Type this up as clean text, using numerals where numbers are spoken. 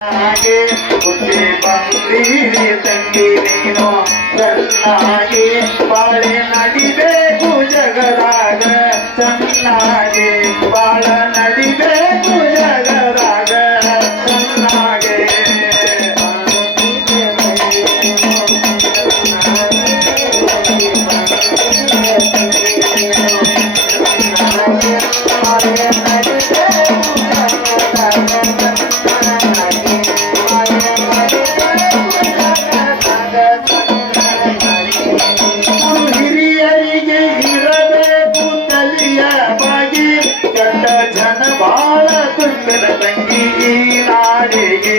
ಹಾಗೆ ಹುಟ್ಟಿ ಬಂದೀರಿ ತಂಗಿ ನೀನು ಚೆನ್ನಾಗಿ ಬಾಳೆ ನಡಿಬೇಕು ಜಗದಾಗ ಚೆನ್ನಾಗಿ ಬಾಳ ನಡಿಬೇಕು ಜಗದಾಗ ಚೆನ್ನಾಗೆ ಹಿರಿಯರಿಗೆ ಇರಬೇಕು ತಲಿಯ ಬಾಗಿ ಕೆಟ್ಟ ಜನ ಬಾಳ ತುಂಬಿನ ತಂಗಿ ಈ ನಾಡಿಗೆ